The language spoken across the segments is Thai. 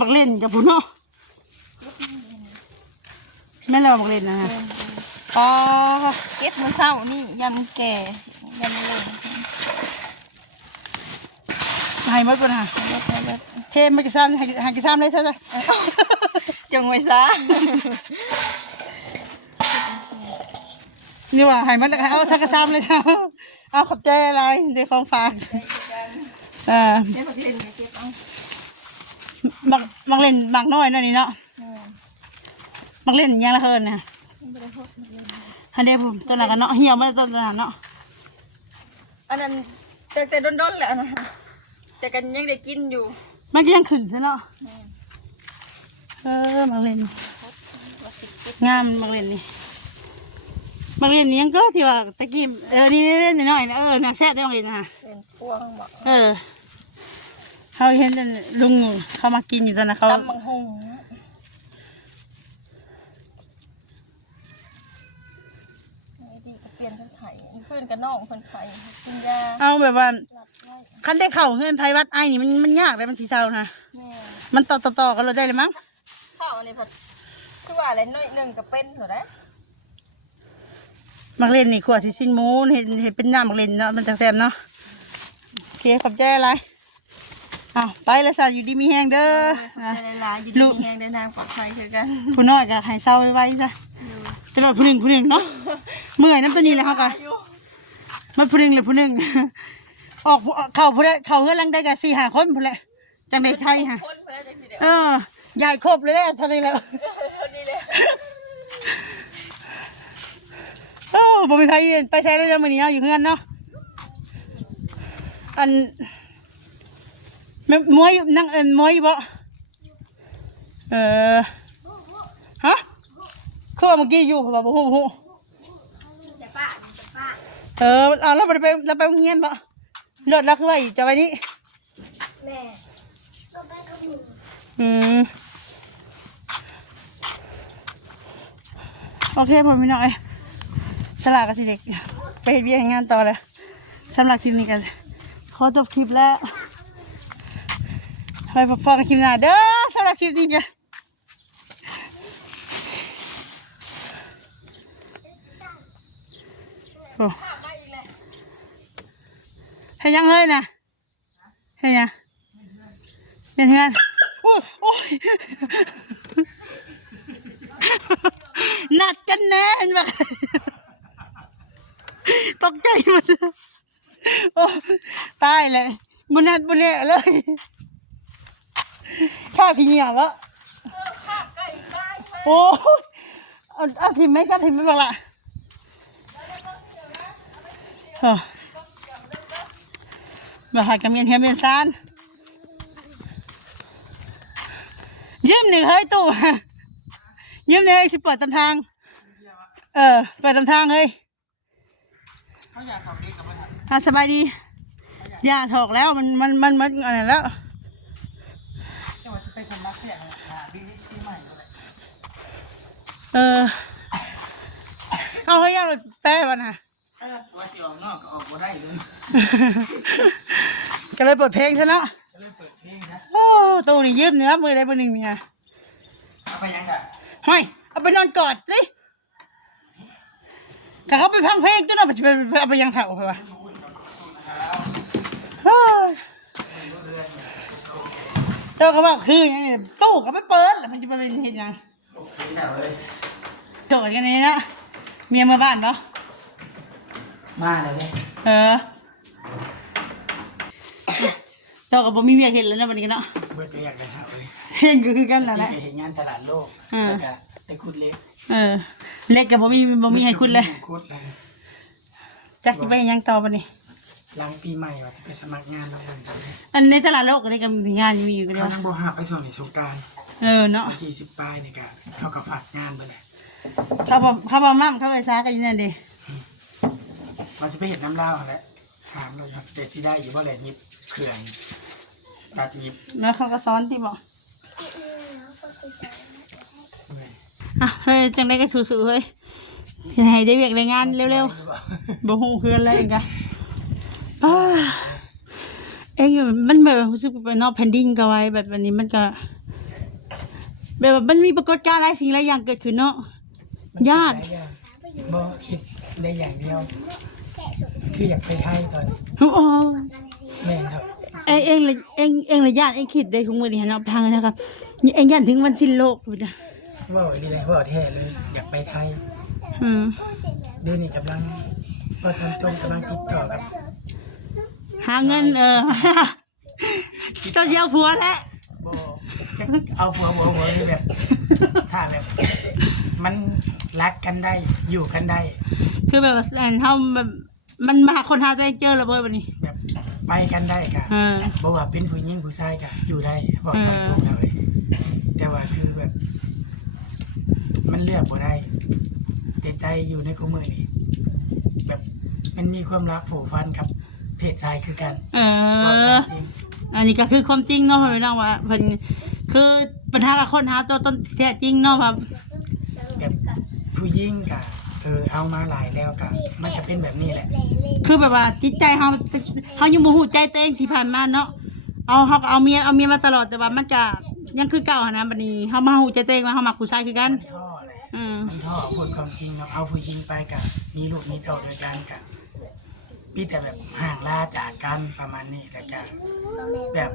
บักเล่นกับผู้เนาะแม่เราบักเล่นนะฮะอ๋อเก็บมื้อเช้านี่ยำแก่ยำเลยให้หมดก่อนฮะเทไม่กี่ซ้ำให้กี่ซ้ำเลยใช่ไหมจงไว้ซะนี่ว่าให้มันเอาทั้งกระซ้ำเลยใช่เอาขอบใจอะไรเดี๋ยวของฝากเก็บบักเล่นเก็บเอาบักเล่นบักน้อยนั่นนี่เนาะบักเล่นยังละเฮินนะอันนี้ผมตัวไหนกันเนาะเหี่ยวไม่ตัวไหนเนาะอันนั้นแต่ด้นๆแหละนะแต่กันยังได้กินอยู่มันก็ยังขึ้นใช่เนาะบักเล่นงามบักเล่นนี่บักเล่นนี้ยังก็ที่ว่าตะกี้นี่เล่นน้อยนะน่าแซ่บได้บักเล่นนะฮะเป็นพวงบอกเขาเห็นลุงเขามากินอยู่ตอนนั้นเขาตำบังฮงดีก็เปลี่ยนเป็นไข่เพื่อนกับน้องคนไข่กินยาเอาแบบว่าคันได้เข่าเพื่อนไทยวัดไอ้นี่มันยากเลยมันสีเทานะมันต่อกันเลยได้เลยมั้งข้าวนี่พอคือว่าอะไรน้อยหนึ่งกับเป็นเหรอได้มักเล่นนี่ขวดสีซินมูนเห็นเป็นน้ำมักเล่นเนาะมันจะแซ่บเนาะโอเคขอบใจอะไรไปแล้วสัตว์อยู่ดีมีแห้งเด้ออยู่ดีมีแห้งเดินทางปลอดภัยคือกันผู้น้อยก็หายเศร้าไว้จ้ะจะรอผู้หนึ่งเนาะเมื่อยน้ำตัวนี้เลยเขากันมาผู้หนึ่งเลยผู้หนึ่งออกเข่าผู้ใดเข่าเฮือลังได้กัน4-5 คนผู้ใดจังในไทยฮะใหญ่ครบเลยเท่านี้แล้วผมมีใครไปใช้ได้ยังมือนี้อยู่เฮือนเนาะอันมวยนั่งมวยบ่ฮะเขาเมื่อกี้อยู่แบบโอ้โหเราไปโรงเรียนบ่เลิศแล้วคือว่าจะไปนี่แม่ก็ไปกับหนูโอเคผมไม่น้อยสลากกับสิเด็กไปเรียนงานต่อเลยสำหรับคลิปนี้กันขอจบคลิปแล้วไปพบกันคลิปหน้าเด้อสำหรับคลิปนี้จ้ะโอ้ให้ยังเลยนะให้ยังเป็นเพื่อนโอ้ยหนักกันแน่เห็นไหมตกใจหมดโอ้ตายเลยบุญนัดบุญเล่เลยข้าพี่เหนียวะโอ้เอาถิ่มไหมก็ถิ่มไม่บอกละมาหากระเมียนเฮียเมียนซานยืมหนึ่งเฮ้ยตู่ยืมหนึ่งสิเปิดตำทางเปิดตำทางเฮ้ยสบายดีอย่าถอกแล้วมันอะไรแล้วเอาให้ยากเลยแป้วะนะว่าสิออกนอกก็ออกบ่ได้เลยก็เลยเปิดเพลงซะเนาะก็เลยเปิดเพลงนะโอ้ตู้นี่ยืมเนื้อมือได้มือหนึ่งเนี่ยเอาไปยังไงห้อยเอาไปนอนกอดสิถ้าเขาไปฟังเพลงตัวนั้นจะเอาไปยังเถ่าไปวะเจ้าก็บอกคือยังไงตู้ก็ไม่เปิดแล้วมันจะไปเป็นเหตุยังโจทย์กันนี้นะเมียมาบ้านปะมาเลยเจ้าก็บอกมีเมียเห็นแล้วนะวันนี้เนาะเบิดอยากได้ครับเห็นก็คือกันแหละเห็นงานตลาดโลกแล้วก็ไปขุดเล็กเล็กกับบ่มีให้คุณเลยจักจะไปยังต่อปะนี่หลังปีใหม่ว่าจะไปสมัครงานแล้วกันอันในตลาดโลกอะไรกันมีงานมีอยู่กันเดียวเขานั่งบ่หาไปส่งในสงการเนาะที่10 ปลายนี่ก็เขาก็ฝากงานไปเลยเขาบอกมั่มเขาไปซ้ากันยังไงดีมาสิไปเห็นน้ำเล่าแล้วถามเราแต่สิได้อยู่บ่แหละยิบเขื่อนตัดยิบแล้วเขาก็ซ้อนที่บอกเฮ้ยจังได้ก็สู้ๆเฮ้ย ให้ได้เวียกได้งานเร็วๆบ่ฮู้คืออะไรกันป้าเองมันแบบรู้สึกไปนอกแผ่นดินก็ไว้แบบวันนี้มันก็แบบมันมีปรากฏการณ์หลายสิ่งหลายอย่างเกิดขึ้นเนาะญาติ บ่คิดได้อย่างเดียว คืออยากไปไทยตอนนี้ โอ้ แม่นครับ เองละญาติเองคิดได้ทุกมื้อนี้เนาะพังนะครับเองญาติถึงวันสิ้นโลกพุ่นจ้ะ เว่าดีเลยเว่าแท้เลย อยากไปไทย อืม เดือนนี้กำลังพอทำตรงกำลังติดต่อกับ หาเงินก็เอาผัวแท้ บ่จะเอาผัวนี่แบบ ถ้าแบบ มันรักกันได้อยู่กันได้ คือแบบเฮาแบบมันมาคนหาใจเจอแล้วเว้ยบัดนี้ แบบไปกันได้กะ บอกว่าเป็นผู้หญิงผู้ชายกะอยู่ได้บอกตามตรงเลยแต่ว่าคือแบบ มันเลือกบ่ได้แต่ใจอยู่ในคู่มือนี่แบบมันมีความรักผูกพันกับเพศชายคือกันบอกตามจริง อันนี้ก็คือความจริงเนาะพี่น้องว่าเพิ่นคือปัญหากับคนหาตัวต้นแท้จริงเนาะครับ แบบผู้หญิงกะเอามาหลายแล้วกะมันจะเป็นแบบนี้แหละ คือแบบว่าจิตใจเฮายังบ่ฮู้ใจตัวเองที่ผ่านมาเนาะเฮาก็เอาเมียมาตลอดแต่ว่ามันก็ยังคือเก่าหั่นนะบัดนี้เฮามาฮู้ใจตัวเองว่าเฮามักผู้ชายคือกัน มันท่อแหละ มันท่อพูดความจริงเนาะเอาผู้หญิงไปกะมีลูกมีเต่าด้วยกันกะพี่แต่แบบห่างลาจากกันประมาณนี้แต่กะแบบ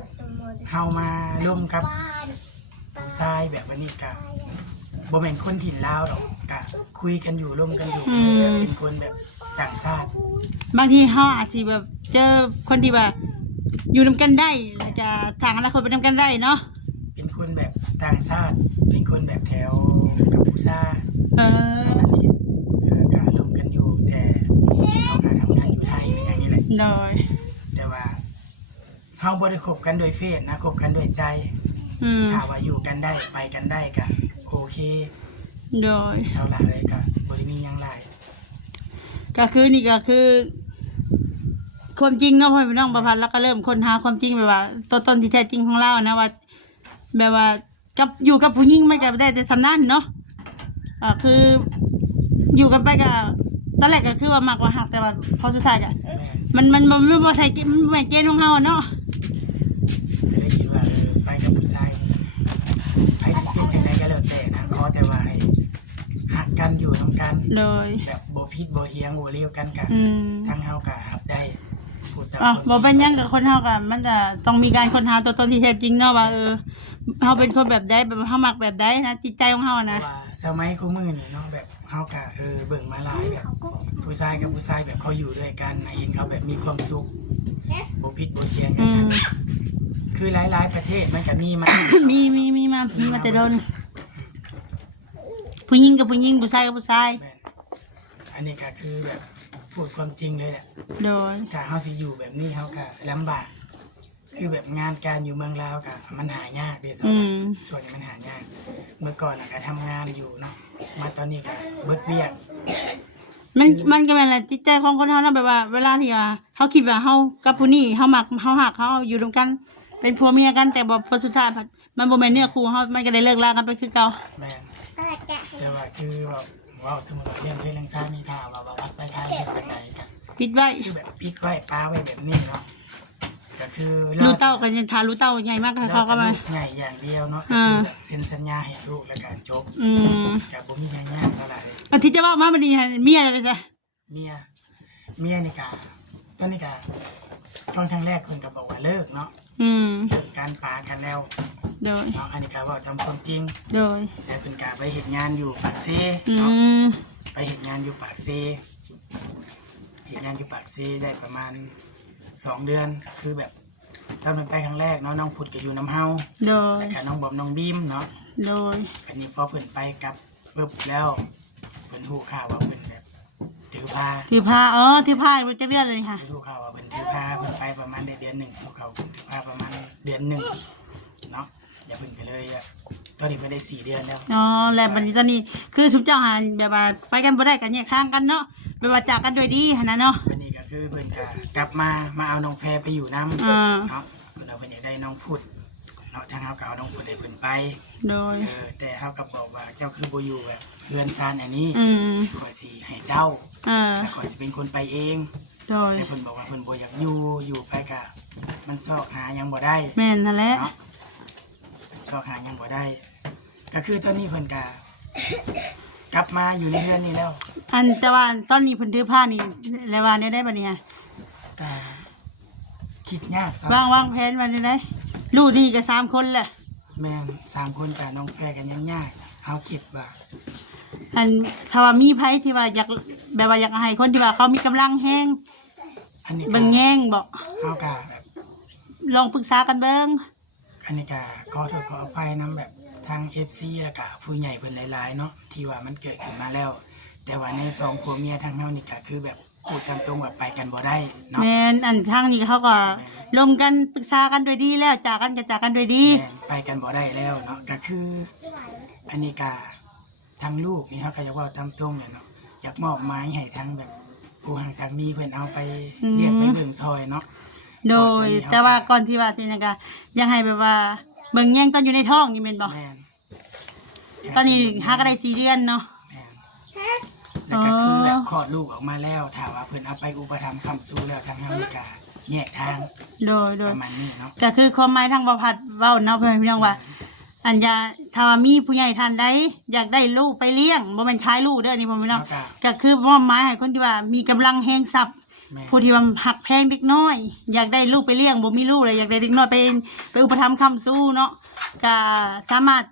เฮามาร่วมกับผู้ชายแบบวันนี้กะบ่แม่นคนถิ่นลาวดอกกะคุยกันอยู่ร่วมกันอยู่แบบเป็นคนแบบต่างชาติ บางทีเฮาอาจสิแบบเจอคนที่แบบอยู่นํกันได้แล้วก็ทางอนาคตไปนํกันได้เนาะ เป็นคนแบบต่างชาติเป็นคนแบบแถวกัมพูชา ประมาณนี้กะร่วมกันอยู่แต่เขาก็ทำงานอยู่ไทยเป็นอย่างนี้แหละ โดย แต่ว่าเฮาบ่ได้คบกันโดยเฟซนะคบกันโดยใจ ถ้าว่าอยู่กันได้ไปกันได้ก็โอเค โดย เท่าไหร่เลยก็บ่ได้มีหยังหลาย ก็คือนี่ก็คือความจริงเนาะพ่อพี่น้องประพันธ์แล้วก็เริ่มค้นหาความจริงแบบว่าตัวตนที่แท้จริงของเรานะว่าแบบว่ากับอยู่กับผู้หญิงไม่ก็ได้แต่สำนันเนาะคืออยู่กันไปก็ตอนแรกก็คือว่ามักว่าหักแต่ว่าพอสุดท้ายก็ แม่ มันบ่ใส่เกณฑ์มันบ่แม่นเกณฑ์ของเฮาเนาะ ก็เลยคิดว่าไปกับผู้ชายไผสิเป็นจังไดก็แล้วแต่นะขอแต่ว่าให้หักกันอยู่นํกัน โดย แบบบ่ผิดบ่เฮียงบ่เลวกันก็ทั้งเฮาก็รับได้พูดตาม บ่เป็นหยังกับคนเฮาก็มันจะต้องมีการค้นหาตัวตนที่แท้จริงเนาะว่าเฮาเป็นคนแบบใดแบบเฮามักแบบใดนะจิตใจของเฮานะ ว่าสมัยคู่มือนี่เนาะแบบเฮาก็เบิ่งมาหลายแบบผู้ชายกับผู้ชายแบบเขาอยู่ด้วยกันเห็นเขาแบบมีความสุขบ่ผิดบ่เฮียงกันนะคือหลายๆประเทศมันก็มีมา มีมาแต่โดนผู้หญิงกับผู้หญิงผู้ชายกับผู้ชาย แม่นอันนี้ก็คือแบบพูดความจริงเลยแหละ โดย ถ้าเฮาสิอยู่แบบนี้เฮาก็ลำบาก คือแบบงานการอยู่เมืองลาวก็มันหายากเด้อส่วนนี้มันหายาก เมื่อก่อนก็ทำงานอยู่เนาะ มาตอนนี้ก็เบิดเวียก มันก็เป็นแหละจิตใจของคนเฮาเนาะแบบว่าเวลาที่ว่าเฮาคิดว่าเฮากับผู้นี้เฮามักเฮาฮักเฮาอยู่ร่วมกัน เป็นผัวเมียกันแต่บ่พอสุดท้ายมันบ่แม่นเนื้อคู่เฮามันก็ได้เลิกลากันไปคือเก่า แม่นแต่ว่าคือแบบว่าสมมุติว่าเรื่องชาติมีท่าว่าไปทางเฮ็ดจังไดก็ ปิดไว้ คือแบบปิดไว้ปาไว้แบบนี้เนาะ ก็คือ รู้เต้ากันยังทารู้เต้าใหญ่มากเขาก็มา ใหญ่อย่างเดียวเนาะก็คือแบบเซ็นสัญญาให้ลูกแล้วก็จบก็บ่มีหยังยากเท่าไหร่ อาทิตย์จะว่ามาบัดนี้เมียเลยจ้ะ เมียนี่ก็ตอนนี้ก็ช่วงครั้งแรกเพิ่นก็บอกว่าเลิกเนาะเลิกการปากันแล้ว โดย เนาะอันนี้ก็เว้าตามความจริง โดย แต่เพิ่นก็ไปเฮ็ดงานอยู่ปากเซเนาะไปเฮ็ดงานอยู่ปากเซเฮ็ดงานอยู่ปากเซได้ประมาณ2 เดือนคือแบบตอนเพิ่นไปครั้งแรกเนาะน้องพุดก็อยู่น้ำเฮา โดย แล้วก็น้องบอมน้องบีมเนาะ โดย อันนี้พอเพิ่นไปกับปึ๊บแล้วเพิ่นฮู้ข่าวว่าเพิ่นแบบถือผ้า ถือผ้ามันจะเลื่อนเลยค่ะ รู้ข่าวว่าเพิ่นถือผ้าเพิ่นไปประมาณได้เดือนหนึ่งรู้ข่าวเพิ่นถือผ้าประมาณเดือนหนึ่งเนาะอย่าเพิ่นไปเลยอะตอนนี้เพิ่นได้4 เดือนแล้ว อ๋อแล้วบัดนี้ตอนนี้คือสุเจ้าหาแบบว่าไปกันบ่ได้กันแยกทางกันเนาะแบบว่าจากกันโดยดีหั่นน่ะเนาะ อันนี้ก็คือเพิ่นก็กลับมาเอาน้องแพรไปอยู่นำเนาะเพิ่นเอาเพิ่นอยากได้น้องพุดเนาะทางเฮาก็เอาน้องพุดให้เพิ่นไป โดย แต่เฮาก็บอกว่าเจ้าคือบ่อยู่แบบ เฮือนซานอันนี้ ข่อยสิให้เจ้าแต่ข่อยสิเป็นคนไปเองโดยแต่เพิ่นบอกว่าเพิ่นบ่อยากอยู่ไปกะมันซอกหายังบ่ได้แม่นนั่นแหละเนาะซอกหายังบ่ได้ก็คือตอนนี้เพิ่นก็กลับมาอยู่ในเรือนนี้แล้วอันแต่ว่าตอนนี้เพิ่นถือผ้านี่แล้วว่าได้บัดนี้ก็คิดยากวางแผนว่าได้ลูกนี่ก็3คนแหละแม่น3คนกับน้องแพรกันยังยากเฮาคิดว่าอันถ้าว่ามีไผที่ว่าอยากแบบว่าอยากให้คนที่ว่าเขามีกำลังแฮงอันนี้เบิ่งแย่งบ่เฮาก็แบบ ลองปรึกษากันเบิ่งอันนี้ก็ขอโทษขออภัยนำแบบทาง FC แล้วก็ผู้ใหญ่เพิ่นหลายๆเนาะที่ว่ามันเกิดขึ้นมาแล้วแต่ว่าใน2ผัวเมียทางเฮานี่ก็คือแบบพูดกันตรงว่าไปกันบ่ได้เนาะแม่นอันทางนี้เขาก็รวมกันปรึกษากันด้วยดีแล้วจากกันก็จากกันด้วยดีไปกันบ่ได้แล้วเนาะก็คืออันนี้ก็ทางลูกนี่เฮาก็อยากเว้าตามตรงเนาะอยากมอบหมายให้ทางแบบผู้ห่างทางมีเพิ่นเอาไปเลี้ยงไปเบิ่งซอยเนาะโดยแต่ว่าก่อนที่ว่าสิก็ยังให้แบบว่าเบิ่งแย่งตอนอยู่ในท้องนี่แม่นบ่ตอนนี้หาก็ได้4 เดือนเนาะแล้วก็คือแบบคลอดลูกออกมาแล้วถ้าว่าเพิ่นเอาไปอุปถัมภ์ค้ำสู้แล้วทางเฮานี่ก็แยกทางโดยประมาณนี้เนาะก็คือความหมายทางบ่พัดเว้าเนาะพี่น้องว่าอันจะถ้าว่ามีผู้ใหญ่ท่านใดอยากได้ลูกไปเลี้ยงบ่แม่นขายลูกเด้อนี่พ่อพี่น้องก็คือมอบหมายให้คนที่ว่ามีกำลังแฮงทรัพย์ผู้ที่ว่าหักแพงเด็กน้อยอยากได้ลูกไปเลี้ยงบ่มีลูกเลยอยากได้เด็กน้อยไปอุปถัมภ์ค้ำสู้เนาะก็สามารถ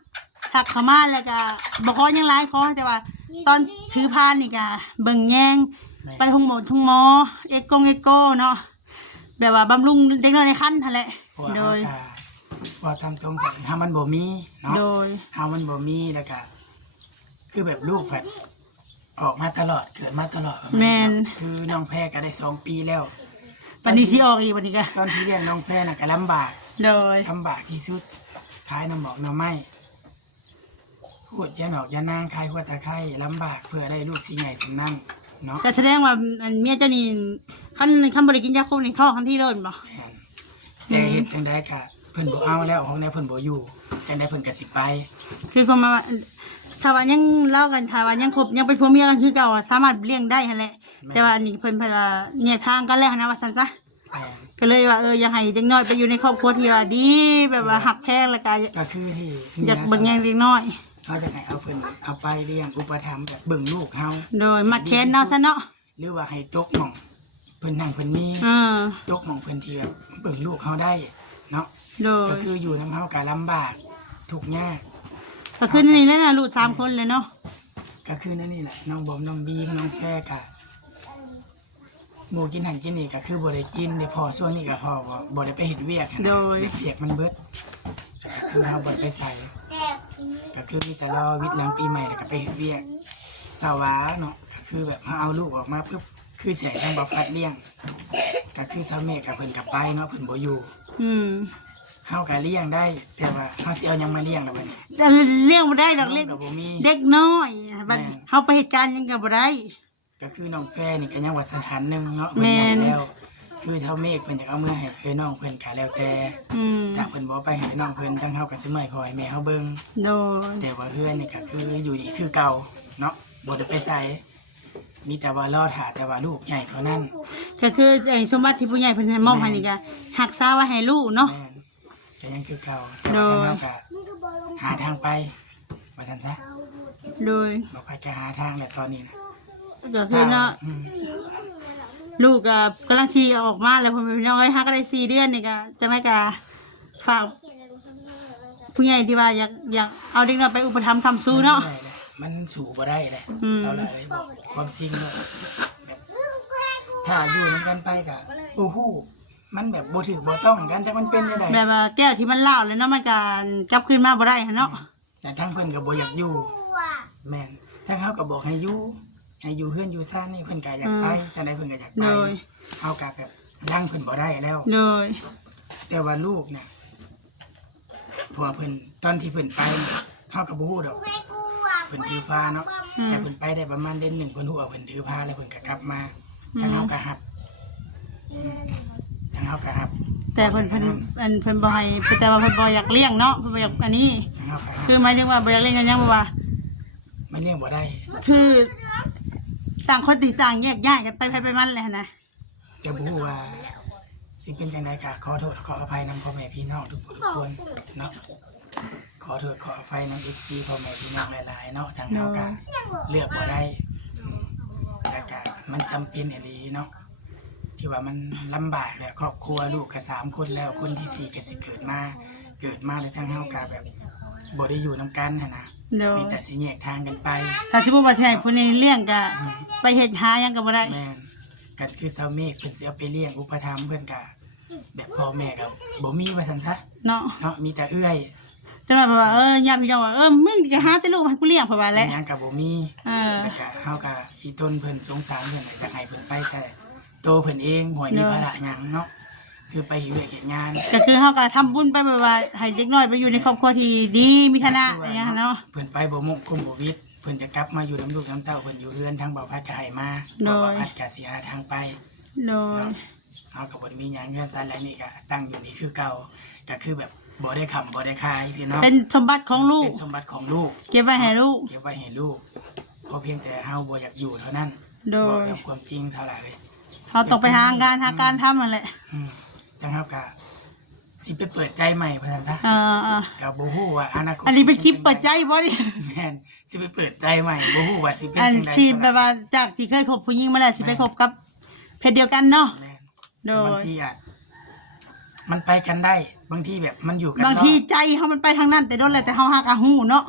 ทักเข้ามาแล้วก็บ่ขอหยังหลายขอแต่ว่าตอนถือพานนี่ก็เบิ่งแยงไปห้องหมอเอกโกเนาะแบบว่าบำรุงเด็กน้อยในครรภ์นั่นแหละโดยว่าทำตรงใส่ถ้ามันบ่มีเนาะโดยถ้ามันบ่มีแล้วก็คือแบบลูกแบบออกมาตลอดเกิดมาตลอดแม่นคือน้องแพรก็ได้2 ปีแล้วปันนี้ที่ออกอีกวันนี้ก็ตอนที่เลี้ยงน้องแพรน่ะก็ลำบากโดยลำบากที่สุดขายน้ำหมอกน้ำไม้พูดยาหนอกยานางขายหัวตะไคร้ลำบากเพื่อได้ลูกสีใหญ่สีนั่งเนาะก็แสดงว่าเมียเจ้านี่ขั้นบริกินยาคุมในข้อขั้นที่เริ่มบ่แต่เห็นจังได้ค่ะเพิ่นบ่เอาแล้วของในเพิ่นบ่อยู่จังได้เพิ่นก็สิไปคือพอมาถ้าว่ายังเล่ากันถ้าว่ายังคบยังเป็นผัวเมียกันคือเก่าสามารถเลี้ยงได้หั่นแหละแต่ว่าอันนี้เพิ่นว่าเนี่ยทางกันแล้วนะว่าซั่นซะก็เลยว่าอยากให้เด็กน้อยไปอยู่ในครอบครัวที่ว่าดีแบบว่าหักแพงแล้วก็คือที่อยากเบิ่งแยงเด็กน้อยเขาจะให้เอาเพิ่นเอาไปเลี้ยงอุปถัมภ์แบบเบิ่งลูกเฮาโดยมัดแขนเนาะซะเนาะหรือว่าให้ตกหม่องเพิ่นนั่งเพิ่นมีตกหม่องเพิ่นที่แบบเบิ่งลูกเฮาได้เนาะก็คืออยู่นำเฮาก็ลำบากทุกข์ยากก็คือนี่แหละนะลูก3 คนเลยเนาะก็คือนี่แหละน้องบอมน้องบีน้องแค่กะหมูกินหันกินนี่ก็คือบ่ได้กินได้พอช่วงนี้ก็พอบ่ได้ไปเฮ็ดเวียกโดยเวียกมันเบิดคือเฮาบ่ไปใส่ก็คือมีแต่รอวิทย์หลังปีใหม่แล้วก็ไปเฮ็ดเวียกสาวาเนาะก็คือแบบเฮาเอาลูกออกมาเพื่อคือสิให้ทางบ่ฟัดเลี้ยงก็คือสาวแม่กับเพิ่นก็ไปเนาะเพิ่นบ่อยู่เฮาก็เลี้ยงได้แต่ว่าเฮาสิเอาหยังมาเลี้ยงล่ะบัดนี้จะเลี้ยงบ่ได้ดอกเด็กน้อยบัดเฮาไปเหตุการณ์ยังก็บ่ได้ก็คือน้องแฟนี่ก็ยังว่าสถานนึงเนาะแม่นแล้วคือเฮาเมฆเพิ่นอยากเอามือให้เอ้น้องเพิ่นก็แล้วแต่ถ้าเพิ่นบ่ไปให้น้องเพิ่นจังเฮาก็สิเมื่อยพอให้แม่เฮาเบิ่งโดยแต่ว่าเฮือนนี่ก็คืออยู่นี่คือเก่าเนาะบ่ได้ไปไสมีแต่ว่ารอท่าแต่ว่าลูกใหญ่เท่านั้นก็คือไอ้สมบัติที่ผู้ใหญ่เพิ่นให้มอบให้นี่ก็รักษาไว้ให้ลูกเนาะก็ยังคือเก่าโดยหาทางไปว่าซั่นซะโดยบ่ไปจะหาทางแหละตอนนี้นะก็คือเนาะลูกก็กำลังชีออกมาแล้วผมเป็นน้อยฮักก็ได้4 เดือนนี่ก็จังได๋ก็ฝากผู้ใหญ่ที่ว่าอยากเอาเด็กน้อยไปอุปถัมภ์ค้ำสู้เนาะมันสู่บ่ได้แหละเซาหลายบอกความจริงเลยถ้าอยู่นำกันไปก็โอ้โหมันแบบบ่ถือบ่ต้องกันจักมันเป็นจังได๋แบบว่าแก้วที่มันล้าวแล้วเนาะมันก็กลับคืนมาบ่ได้หั่นเนาะแต่ทางเพิ่นก็บ่อยากอยู่แม่นทางเฮาก็บอกให้อยู่เฮือนอยู่ซ่านนี่เพิ่นก็อยากไปจังได๋เพิ่นก็อยากไปเฮาก็แบบยังเพิ่นบ่ได้แล้วแต่ว่าลูกเนี่ยพอเพิ่นตอนที่เพิ่นไปเฮาก็บ่ฮู้ดอกเพิ่นถือฟ้าเนาะแต่เพิ่นไปได้ประมาณเดือน1เพิ่นฮู้ว่าเพิ่นถือผ้าแล้วเพิ่นก็กลับมาทางเฮาก็รับทางเฮาก็รับแต่เพิ่นบ่ให้แต่ว่าเพิ่นบ่อยากเลี้ยงเนาะเพิ่นบ่อยากอันนี้คือหมายถึงว่าบ่อยากเลี้ยงกันยังบ่ว่า ไม่เลี้ยงบ่ได้ คือต่างคนต่างแยกย้ายกันไปไปมันเลยนะ จะบอกว่าสิเป็นจังไดก็ขอโทษขออภัยนำพ่อแม่พี่น้องทุกคนเนาะขอโทษขออภัยนำ FC พ่อแม่พี่น้องหลายๆเนาะทางเฮาก็เลือกบ่ได้แล้วก็มันจำเป็นอีหลีเนาะที่ว่ามันลำบากแหละครอบครัวลูกก็3คนแล้วคนที่4ก็สิเกิดมาแล้วทางเฮาก็แบบบ่ได้อยู่นํกันนะ โดย มีแต่สิแยกทางกันไป ถ้าสมมุติว่าสิให้ผู้นี้เลี้ยงก็ไปเฮ็ดหาหยังก็บ่ได้ แม่นก็คือเซาเมฆเพิ่นสิเอาไปเลี้ยงอุปถัมภ์เพิ่นก็แบบพ่อแม่ก็บ่มีว่าซั่นซะ เนาะ เนาะมีแต่เอื้อย จังว่าว่าญาติพี่น้องว่ามึงจะหาแต่ลูกให้กูเลี้ยงเพราะว่าแหละ หยังก็บ่มี แล้วก็เฮาก็อีต้นเพิ่นสงสารเพิ่นอยากให้เพิ่นไปแต่โตเพิ่นเองบ่มีภาระหยังเนาะคือไปเฮ็ดเวียกเฮ็ดงาน ก็คือเฮาก็ทำบุญไปแบบว่าให้เด็กน้อยไปอยู่ในครอบครัวที่ดีมีฐานะอะไรอย่างเงี้ยเนาะ เพิ่นไปบ่มกคุมบ่วิทย์เพิ่นจะกลับมาอยู่นำลูกนำเต้าเพิ่นอยู่เรือนทางบ่าวพัดก็ให้มา โดย บ่าวพัดก็สิหาทางไป โดย เฮาก็บ่ได้มีหยังเงินซั่นแล้วนี่ก็ตั้งอยู่นี่คือเก่าก็คือแบบบ่ได้ค้ำบ่ได้คายพี่เนาะ เป็นสมบัติของลูก เป็นสมบัติของลูก เก็บไว้ให้ลูก เก็บไว้ให้ลูกเพราะเพียงแต่เฮาบ่อยากอยู่เท่านั้น โด บอก ย แบบความจริงเท่าไหร่เลย เฮาต้องไปหางานทำนั่นแหละ จังครับก็สิไปเปิดใจใหม่เพิ่นซะ ก็บ่ฮู้ว่าอนาคต อันนี้เป็นคลิปเปิดใจบ่ดิ แม่นสิไปเปิดใจใหม่บ่ฮู้ว่าสิเป็น อัน จังได๋ ชีพแบบว่าจากที่เคยคบผู้หญิงมาแล้วสิไปคบกับเพศเดียวกันเนาะ แม่น โด บาง ย ทีมันไปกันได้บางทีแบบมันอยู่กัน บางทีใจเฮามันไปทางนั้นแต่โดนแล้วแต่เฮาหากะฮู้เนาะ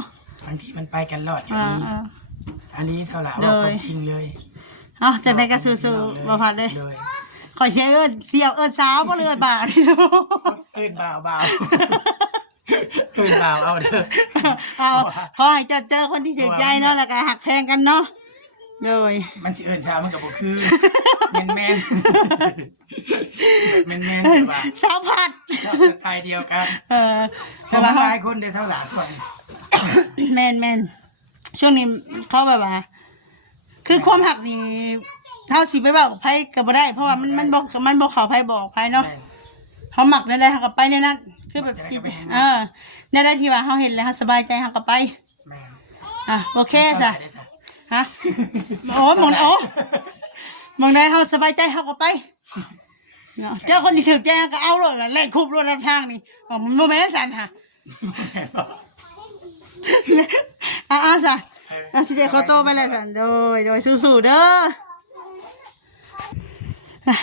บางทีมันไปกันรอดอย่าง อ่า นี้อันนี้เท่าไหร่ โด ว่าย ความจริงเลย เอ้าจังได๋ก็สู้ๆบ่พลาดเด้ เลย ขอยเสียเสียวสาวบ่เลยบาด อื่นบ่าวบ่าวอื่นบ่าวเอาเด้อ เอาขอให้เจอคนที่ถูกใจเนาะแล้วก็หักแพงกันเนาะโดย มันสิเอิ้นชามันก็บ่คือแม่นๆแม่นๆแต่ว่า สาวผัด ชอบสไตล์เดียวกัน เออ เพ แต่ ราะ ว่า ว่า เขา หลายคนได้เท่าหลาส่วน แม่นช่วงนี้เขาแบบว่า คือความหักนี่เขาสิไปบอกไผก็บ่ได้เพราะว่ามันบ่เข้าไผบอกไผเนาะเขาหมักในใดเขาก็ไปในนั้นคือแบบที่ในใดที่ว่าเขาเห็นแล้วเขาสบายใจเขาก็ไป แม่น โอเคจ้ะ ได้ซะ ฮะโอ้หมองมองได้เขาสบายใจเขาก็ไปเนาะเจ้าคนที่ถึกใจก็เอาเลยแล่นคูบรถนำทางนี่มันโมเมนต์สันค่ะซะสิเดโคโตไปเลยสันโดยสู้ๆเด้อ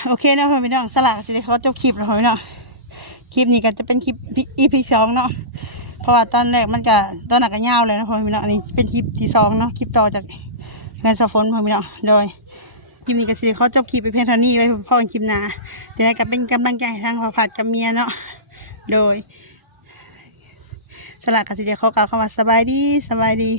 โอเคนะพ่อพี่น้องสลักสิเดเขาจบคลิปแล้วพ่อพี่น้องคลิปนี้ก็จะเป็นคลิป EP 2เนาะเพราะว่าตอนแรกมันก็ตอนหนักก็ยาวเลยนะพ่อพี่น้องอันนี้เป็นคลิปที่2เนาะคลิปต่อจากงานสะฝนพ่อพี่น้องโดยคลิปนี้ก็สิเขาจบคลิปไปเพียงเท่านี้ไว้พ่อคลิปหน้าจะได้กับเป็นกำลังใจให้ทางพ่อผัดกับเมียเนาะโดยสลักก็สิเดเขากล่าวคำว่าสบายดี